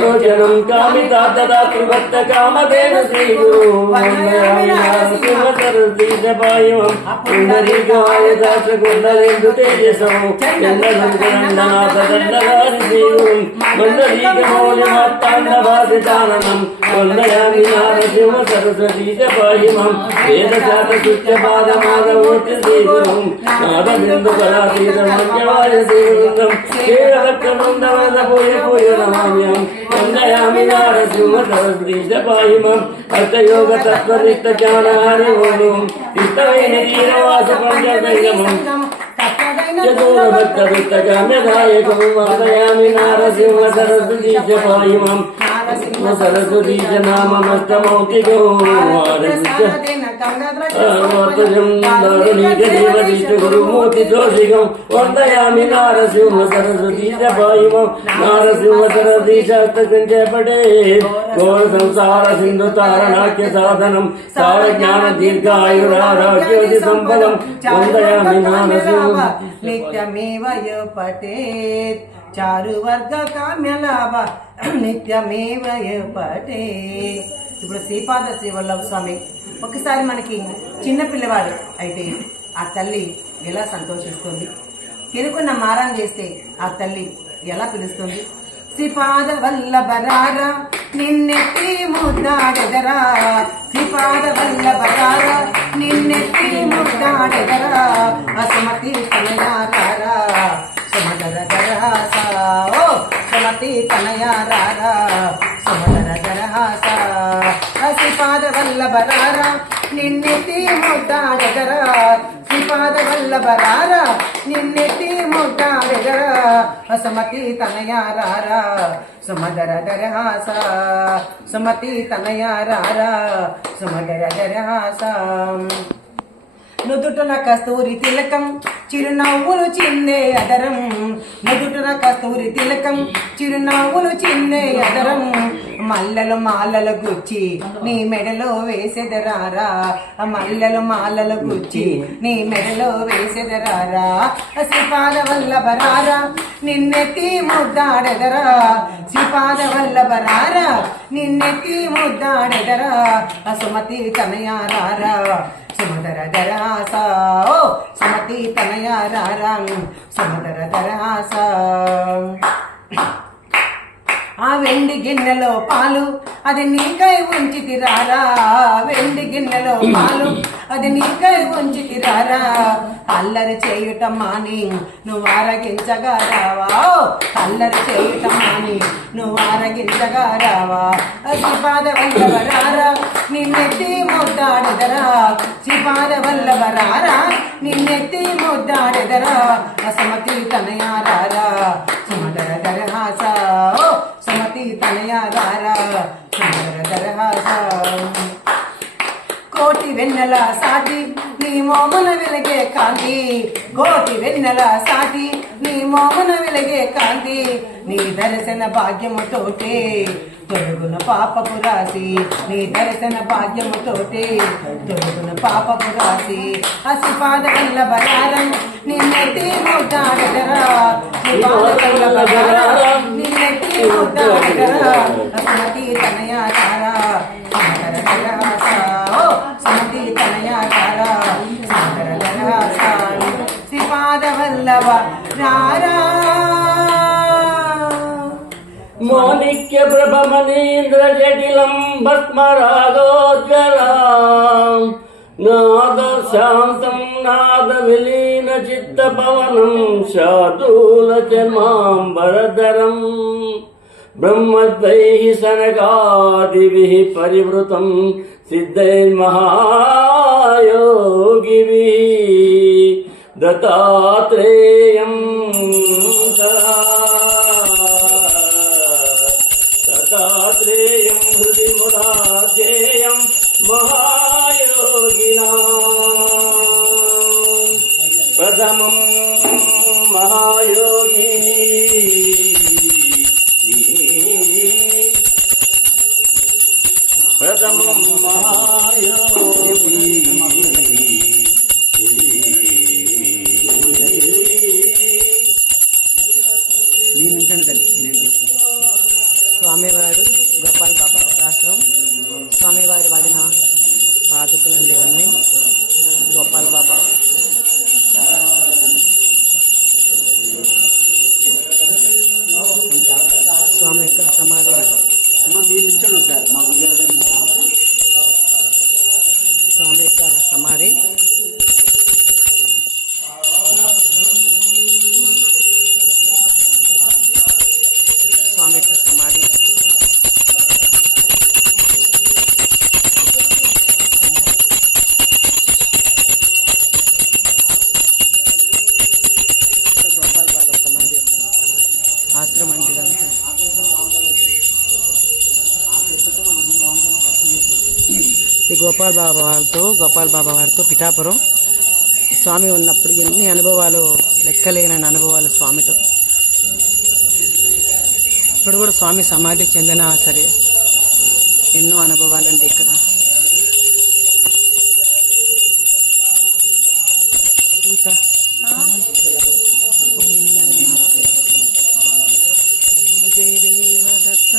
लोचनं कामितातदातृभक्त कामधेन श्रीगुरु शिवसरस्वतीजपायिमं पुण्डरीकाय दासकुण्डलेन्दु तेजसं चन्द्रसङ्करन्दनाथदण्डधारि श्रीगुरुं मण्डलीकमौलिमत्ताण्डभासिताननं वन्दयामि नारसिंहसरस्वतीजपायिमं वेदशातसुत्यपादमादमूर्ति श्रीगुरुं नादबिन्दुकलातीतमन्यवाय श्रीवृन्दं केरवक्रमन्दवदपूय नमाम्यहं वन्दयामि नारसिंहसरस्वतीजपायिमं अर्थयोगतत्त्वनित्यज्ञानहरिओं इष्टवैनिकीरवासपञ्चदैवमं चतुरभक्तवित्तकाम्यदायकं वन्दयामि नारसिंहसरस्वतीजपायिमं सरस्वतीज नाममस्तमौक्तिको गुरुमूर्तिदोषिकं वन्दयामि नारसिंहसरस्वतीजपायिमं नारसिंहसरस्वतीशस्तकञ्चपटे घोरसंसारसिन्धुतारणाख्य साधनं सारज्ञानदीर्घायुरारोग्योतिसम्पदं वन्दयामि नारसिंह नित्यमेव यो पठेत् चारुवर्ग काम्यलाभ నిత్యమేవ పటే. ఇప్పుడు శ్రీపాద శ్రీవల్లభ స్వామి ఒకసారి మనకి చిన్న పిల్లవాడు అయితే ఆ తల్లి ఎలా సంతోషిస్తుంది, తినుకున్న మారం చేస్తే ఆ తల్లి ఎలా పిలుస్తుంది. శ్రీపాద వల్లభరారా నిన్నెత్తి ముద్దాడెదరా, శ్రీపాద వల్లభరారా నిన్నెత్తి ముద్దాడెదరా, అసుమతి తనయారారా సుమధర దరహాస, ఓ సుమతి తనయారారా సుమధర దరహాస. శ్రీపాద వల్లభరారా నిన్నెత్తి ముద్దాడెదరా, శ్రీపాద వల్లభరారా నిన్నెత్తి ముద్దాడెదరా, సుమతి తనయారారా సుమధర దరహాస, సుమతి తనయారారా సుమధర దరహాస. నుదుటన కస్తూరి తిలకం చిరునవ్వులు చిందే అదరం, నుదుటన కస్తూరి తిలకం చిరునవ్వులు చిందే అదరం, మల్లెలు మాలలు గుచ్చి నీ మెడలో వేసెదరారా, మల్లెలు మాలలు గుచ్చి నీ మెడలో వేసెదరారా. శ్రీపాద వల్లభరారా నిన్నెత్తి ముద్దాడెదరా, శ్రీపాద వల్లభరారా నిన్నెత్తి ముద్దాడెదరా, సుమతి తనయారారా సుమధర దరహాస, ఓ సుమతి తనయారారా సుమధర దరహాస. ఆ వెండి గిన్నెలో పాలు అది నీకై ఉంచితిరారా, వెండి గిన్నెలో పాలు అది నీకై ఉంచితిరారా, అల్లరి చేయుట మాని నువ్వు ఆరగించగా రావా, అల్లరి చేయుట మాని నువ్వు ఆరగించగా రావా. శ్రీపాద వల్లభరారా నిన్నెత్తి ముద్దాడెదరా, శ్రీపాద వల్లభరారా నిన్నెత్తి ముద్దాడెదరా, సుమతి తనయారారా సుమధర దరహాస, ఓ సుమతి తనయారారా సుమధర దరహాస. కోటి వెన్నెల సాటి నీ మోమున వెలిగే కాంతి, కోటి వెన్నెల సాటి నీ మోమున వెలిగే కాంతి, నీ దర్శన భాగ్యముతోటే తొలుగున పాపపు రాసి, నీ దర్శన భాగ్యముతోటే తొలుగున పాపపు రాసి. శ్రీపాద వల్లభరారా నిన్నెత్తి ముద్దాడెదరా, శ్రీపాద వల్లభరారా నిన్నెత్తి ముద్దాడెదరా, సుమతి తనయారారా సుమధర దరహాస, ఓ సుమతి తనయారారా సుమధర దరహాస. శ్రీపాద వల్లభ రారా మాణిక్య ప్రభమనీంద్ర జటిలం భస్మరాగోజ్వలాం, నాద శాంతం నాద విలీన చిత్త పవనం శాతూల చర్మాంబరధరం, బ్రహ్మద్వైః సనకాదిభిః పరివృతం సిద్ధైర్మహాయోగిభిః దత్తాత్రేయం దత్తాత్రేయం హృది మురాజేయం మహాయోగినాం ప్రథమం మహాయోగి ప్రథమం మహాయోగి. నీ నుంచి స్వామివారు గోపాల్ బాబా ఆశ్రమం. స్వామివారి వాడిన పాదుకలండి ఇవన్నీ. గోపాల్ బాబా స్వామి యొక్క సమాధి. స్వామి యొక్క సమాధి. స్వామి యొక్క సమాధి. గోపాల్ బాబా సమాధి ఆశ్రమం అండి ఇదంతా. ఈ గోపాల్ బాబా వారితో పిఠాపురం స్వామి ఉన్నప్పుడు ఎన్ని అనుభవాలు, లెక్కలేనని అనుభవాలు స్వామితో. ఇప్పుడు కూడా స్వామి సమాధి చెందినా సరే ఎన్నో అనుభవాలండి ఇక్కడ. జయ దేవ దత్త